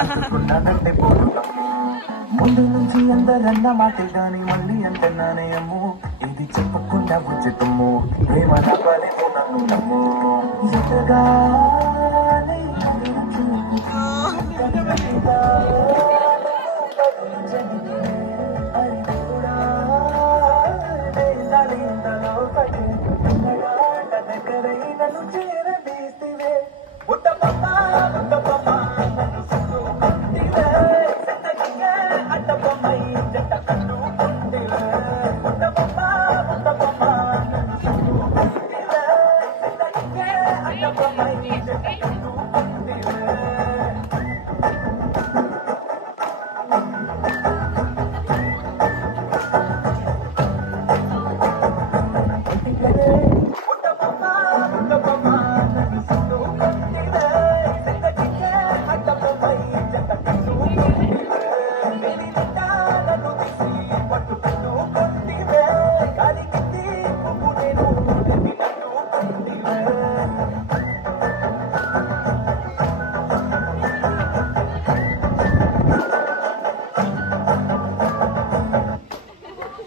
అనుకున్నానంటే పోను నమ్ము. ముందు నుంచి అందరన్న మాటే గాని మళ్ళీ అంటున్నానే అమ్ము. ఇది చెప్పకుండా ఉచితము ప్రేమ నవ్వలేము నన్ను నమ్ము. ఎటగా